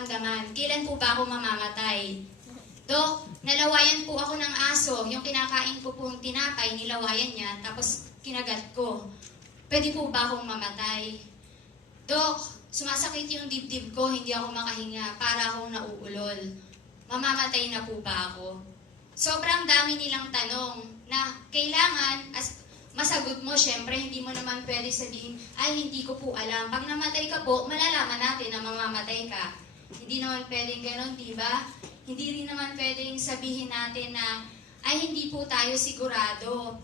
nararamdaman? Kailan po ba ako mamamatay? Dok, nalawayan po ako ng aso. Yung kinakain ko pong tinapay, nilawayan niya, tapos kinagat ko. Pwede po ba akong mamatay? Dok, sumasakit yung dibdib ko, hindi ako makahinga, para akong nauulol. Mamamatay na po ba ako? Sobrang dami nilang tanong na kailangan, masagot mo, syempre, hindi mo naman pwede sabihin, ay, hindi ko po alam. Pag namatay ka po, malalaman natin na mamamatay ka. Hindi naman pwedeng ganun, di ba? Hindi rin naman pwedeng sabihin natin na, ay, hindi po tayo sigurado.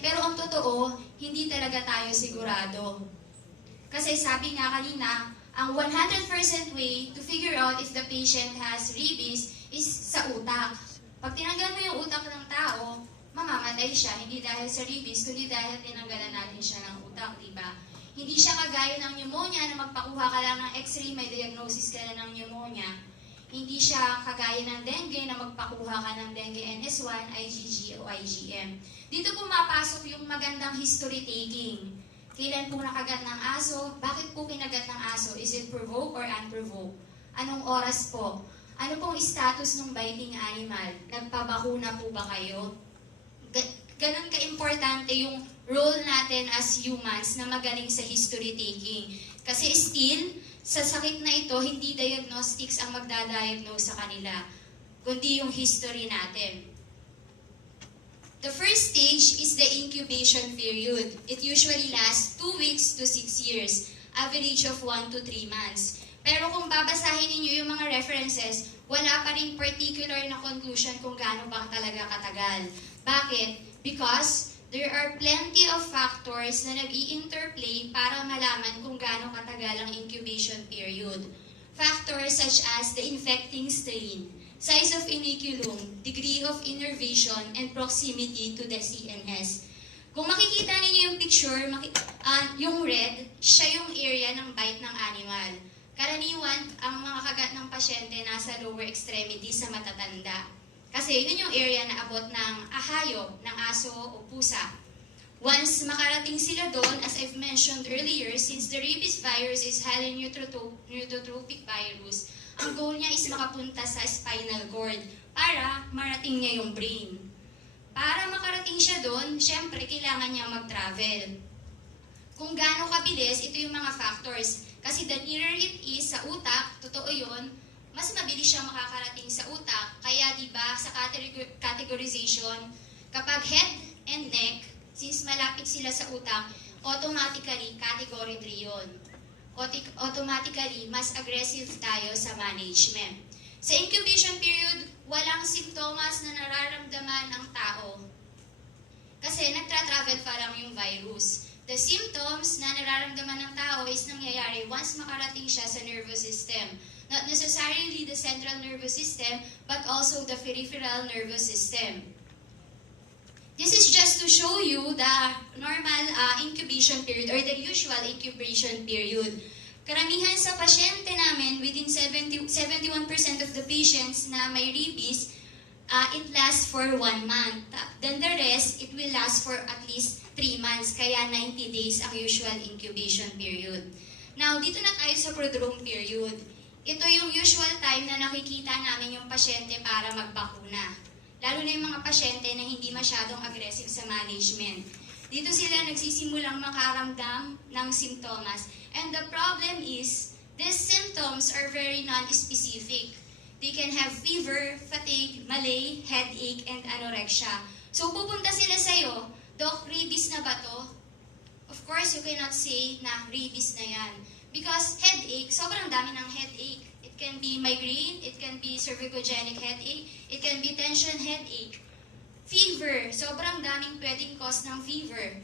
Pero ang totoo, hindi talaga tayo sigurado. Kasi sabi nga kanina, ang 100% way to figure out if the patient has rabies is sa utak. Pag tinanggal mo yung utak ng tao, mamamatay siya, hindi dahil sa rabies, kundi dahil tinanggalan natin siya ng utak, di ba? Hindi siya kagaya ng pneumonia na magpakuha ka lang ng x-ray, may diagnosis ka na ng pneumonia. Hindi siya kagaya ng dengue na magpakuha ka ng dengue NS1, IgG o IgM. Dito pumapasok yung magandang history taking. Kailan po nakagat ng aso? Bakit po kinagat ng aso? Is it provoked or unprovoked? Anong oras po? Ano pong status ng biting animal? Nagpabakuna po ba kayo? Ganun ka-importante yung role natin as humans na magaling sa history taking. Kasi still, sa sakit na ito, hindi diagnostics ang magdadiagnose sa kanila, kundi yung history natin. The first stage is the incubation period. It usually lasts 2 weeks to 6 years, average of 1 to 3 months. Pero kung babasahin ninyo yung mga references, wala pa rin particular na conclusion kung gaano ba talaga katagal. Bakit? Because there are plenty of factors na nag-i-interplay para malaman kung gaano katagal ang incubation period. Factors such as the infecting strain, size of inoculum, degree of innervation, and proximity to the CNS. Kung makikita ninyo yung picture, yung red, siya yung area ng bite ng animal. Karaniwan, ang mga kagat ng pasyente nasa lower extremity sa matatanda. Kasi yun yung area na abot ng hayop, ng aso o pusa. Once makarating sila doon, as I've mentioned earlier, since the rabies virus is highly neurotrophic virus, ang goal niya is makapunta sa spinal cord para marating niya yung brain. Para makarating siya doon, syempre kailangan niya mag-travel. Kung gaano kabilis, ito yung mga factors. Kasi the nearer it is sa utak, totoo yun, mas mabilis siya makakarating sa utak. Kaya diba sa categorization, kapag head and neck, since malapit sila sa utak, automatically category 3 yun. Automatically, mas aggressive tayo sa management. Sa incubation period, walang simptomas na nararamdaman ng tao. Kasi nagtra-travel pa lang yung virus. The symptoms na nararamdaman ng tao is nangyayari once makarating siya sa nervous system. Not necessarily the central nervous system, but also the peripheral nervous system. This is just to show you the normal incubation period or the usual incubation period. Karamihan sa pasyente namin, within 71% of the patients na may rabies, it lasts for 1 month. Then the rest, it will last for at least 3 months, kaya 90 days ang usual incubation period. Now, dito na tayo sa prodrome period. Ito yung usual time na nakikita namin yung pasyente para magbakuna. Lalo na yung mga pasyente na hindi masyadong aggressive sa management. Dito sila nagsisimulang makaramdam ng simptomas. And the problem is, these symptoms are very non-specific. They can have fever, fatigue, malaise, headache, and anorexia. So pupunta sila sa'yo, Doc, rabies na ba to? Of course, you cannot say na rabies na yan. Because headache, sobrang dami ng headache. It can be migraine, it can be cervicogenic headache, it can be tension headache. Fever, sobrang daming pwedeng cause ng fever.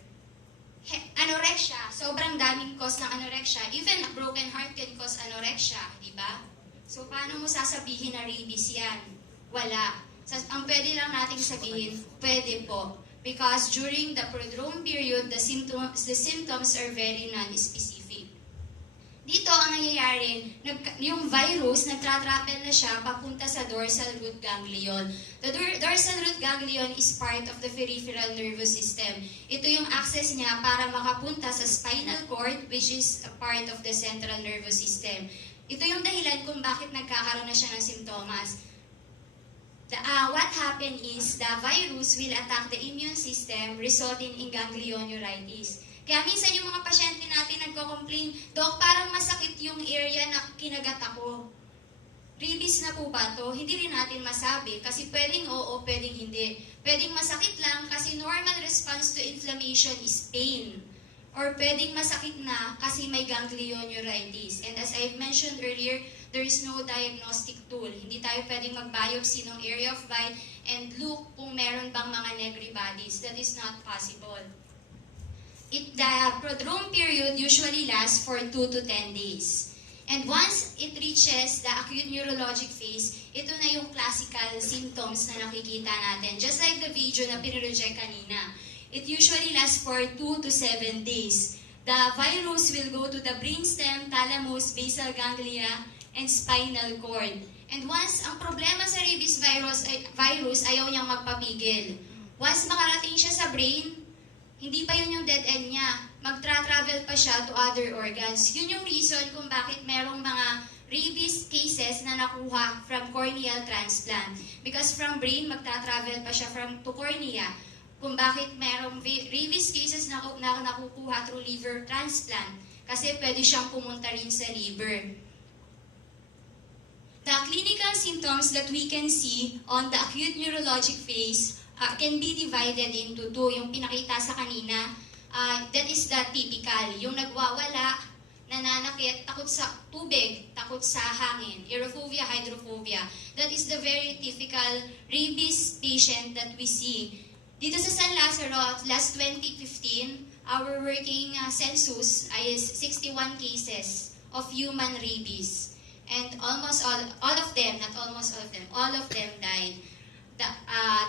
Anorexia, sobrang daming cause ng anorexia. Even a broken heart can cause anorexia, di ba? So, paano mo sasabihin na rabies yan? Wala. Ang pwede lang nating sabihin, pwede po. Because during the prodrome period, the symptoms are very non-specific. Dito, ang nangyayari, yung virus, nagtra-travel na siya papunta sa dorsal root ganglion. The dorsal root ganglion is part of the peripheral nervous system. Ito yung access niya para makapunta sa spinal cord, which is a part of the central nervous system. Ito yung dahilan kung bakit nagkakaroon na siya ng simptomas. What happened is the virus will attack the immune system, resulting in ganglioneuritis. Kaya minsan yung mga pasyente natin nagko-complain, Dok, parang masakit yung area na kinagat ako. Rabies na po ba to? Hindi rin natin masabi kasi pwedeng oo, pwedeng hindi. Pwedeng masakit lang kasi normal response to inflammation is pain. Or pwedeng masakit na kasi may ganglioneuritis. And as I've mentioned earlier, there is no diagnostic tool. Hindi tayo pwedeng mag-biopsy ng area of bite and look kung meron bang mga negri bodies. That is not possible. The prodrome period usually lasts for 2 to 10 days. And once it reaches the acute neurologic phase, ito na yung classical symptoms na nakikita natin. Just like the video na pinireject kanina. It usually lasts for 2 to 7 days. The virus will go to the brainstem, thalamus, basal ganglia, and spinal cord. And once, ang problema sa rabies virus ayaw niyang magpapigil. Once makarating siya sa brain, hindi pa yun yung dead end niya. Magtra-travel pa siya to other organs. Yun yung reason kung bakit merong mga rabies cases na nakuha from corneal transplant. Because from brain, magtra-travel pa siya to cornea. Kung bakit merong rabies cases na nakukuha through liver transplant. Kasi pwede siyang pumunta rin sa liver. The clinical symptoms that we can see on the acute neurologic phase can be divided into two. Yung pinakita sa kanina, that is the typical. Yung nagwawala, nananakit, takot sa tubig, takot sa hangin, aerophobia, hydrophobia. That is the very typical rabies patient that we see. Dito sa San Lazaro, last 2015, our working census is 61 cases of human rabies. And almost all of them, not almost all of them, all of them died.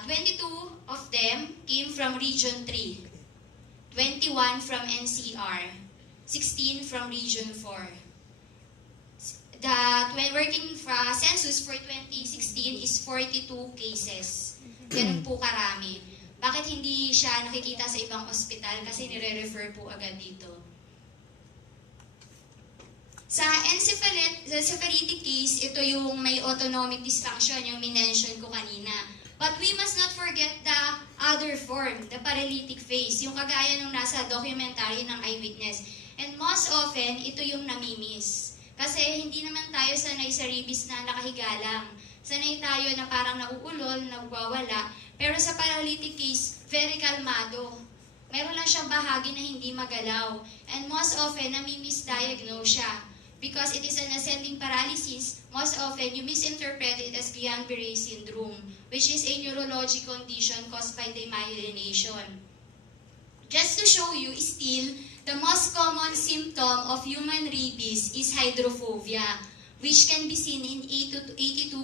22 of them came from Region 3, 21 from NCR, 16 from Region 4. The working census for 2016 is 42 cases. Ganun po karami. Bakit hindi siya nakikita sa ibang ospital? Kasi nire-refer po agad dito. Sa encephalitic case, ito yung may autonomic dysfunction, yung minention ko kanina. But we must not forget the other form, the paralytic phase, yung kagaya nung nasa documentary ng eyewitness. And most often, ito yung namimiss. Kasi hindi naman tayo sanay sa rabies na nakahiga lang. Sanay tayo na parang nauulol, nagwawala. Pero sa paralytic case, very kalmado. Meron lang siyang bahagi na hindi magalaw. And most often, nami-misdiagnose siya. Because it is an ascending paralysis, most often you misinterpret it as Guillain-Barré syndrome, which is a neurologic condition caused by demyelination. Just to show you, still, the most common symptom of human rabies is hydrophobia, which can be seen in 82%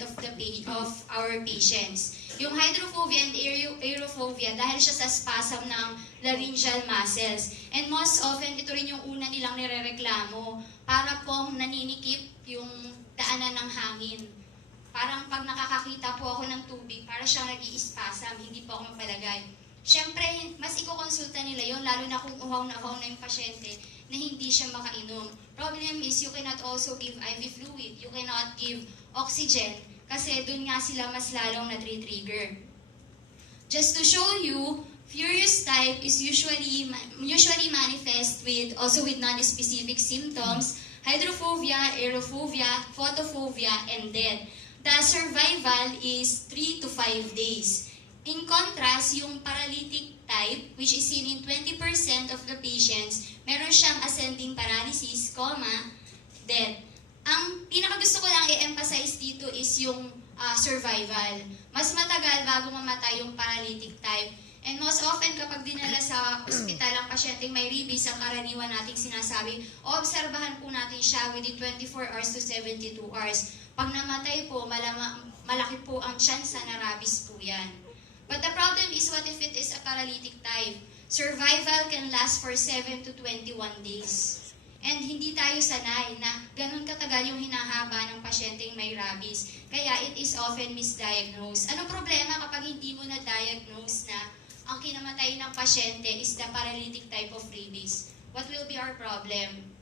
of our patients. Yung hydrophobia and aerophobia, dahil siya sa spasm ng laryngeal muscles. And most often, ito rin yung una nilang nirereklamo. Para pong naninikip yung daanan ng hangin. Parang pag nakakakita po ako ng tubig, para siyang nag-i-spasm, hindi po ako mapalagay. Siyempre, mas ikokonsulta nila yon, lalo na kung uhaw na yung pasyente na hindi siya makainom. Problem is, you cannot also give IV fluid. You cannot give oxygen kasi dun nga sila mas lalong na-trigger. Just to show you, furious type is usually manifest with non-specific symptoms, hydrophobia, aerophobia, photophobia, and death. The survival is 3 to 5 days. In contrast, yung paralytic type, which is seen in 20% of the patients, meron siyang ascending paralysis, death. Ang pinakagusto ko lang i-emphasize dito is yung survival. Mas matagal bago mamatay yung paralytic type. And most often, kapag dinala sa ospital ang pasyenteng may rabies, ang karaniwan nating sinasabi, obserbahan po natin siya within 24 hours to 72 hours. Pag namatay po, malaki po ang tsansa na rabies po yan. But the problem is, what if it is a paralytic type? Survival can last for 7 to 21 days. And hindi tayo sanay na ganun katagal yung hinahaba ng pasyenteng may rabies. Kaya it is often misdiagnosed. Ano problema kapag hindi mo na-diagnose na ang kinamatay ng pasyente is the paralytic type of rabies? What will be our problem?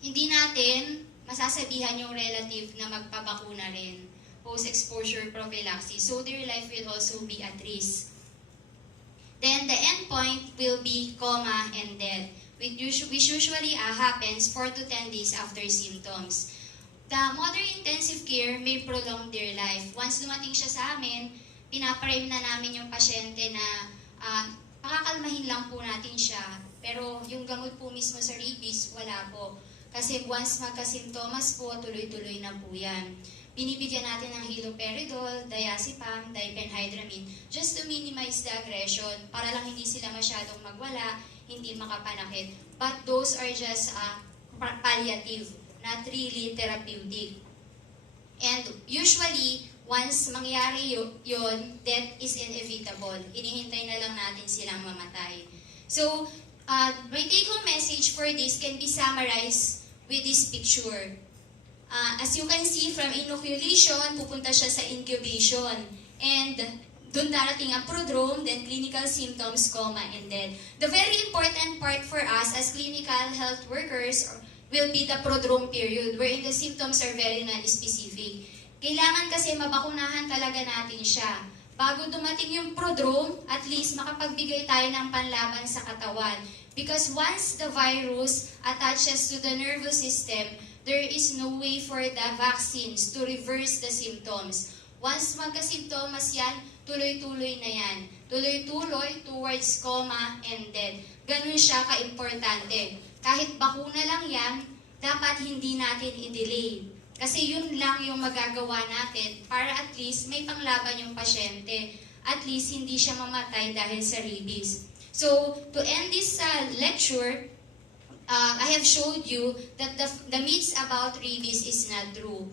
hindi natin masasabihan yung relative na magpabakuna rin, post-exposure prophylaxis. So their life will also be at risk. Then the endpoint will be coma and death, which usually happens 4 to 10 days after symptoms. The mother intensive care may prolong their life. Once dumating siya sa amin, pinaprime na namin yung pasyente na pakakalmahin lang po natin siya. Pero yung gamot po mismo sa rabies, wala po. Kasi once magka-symptoms po, tuloy-tuloy na po yan. Binibigyan natin ng haloperidol, diazepam, diphenhydramine just to minimize the aggression para lang hindi sila masyadong magwala, hindi makapanakit. But those are just palliative, not really therapeutic. And usually, once mangyari yun, death is inevitable. Hinihintay na lang natin silang mamatay. So, my take-home message for this can be summarized with this picture. As you can see, from inoculation, pupunta siya sa incubation. And doon darating ang prodrome, then clinical symptoms, coma, and death. The very important part for us as clinical health workers will be the prodrome period, wherein the symptoms are very non-specific. Kailangan kasi mabakunahan talaga natin siya. Bago dumating yung prodrome, at least makapagbigay tayo ng panlaban sa katawan. Because once the virus attaches to the nervous system, there is no way for the vaccines to reverse the symptoms. Once magka-symptoms yan, tuloy-tuloy na yan. Tuloy-tuloy towards coma and death. Ganun siya ka-importante. Kahit bakuna lang yan, dapat hindi natin i-delay. Kasi yun lang yung magagawa natin para at least may panglaban yung pasyente. At least hindi siya mamatay dahil sa rabies. So, to end this lecture, I have showed you that the myths about rabies is not true.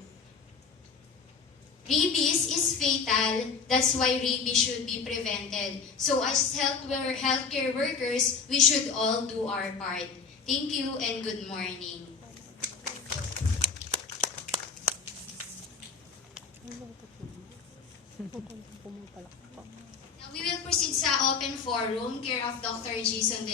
Rabies is fatal, that's why rabies should be prevented. So as healthcare workers, we should all do our part. Thank you and good morning. Now we will proceed sa open forum, care of Dr. Jason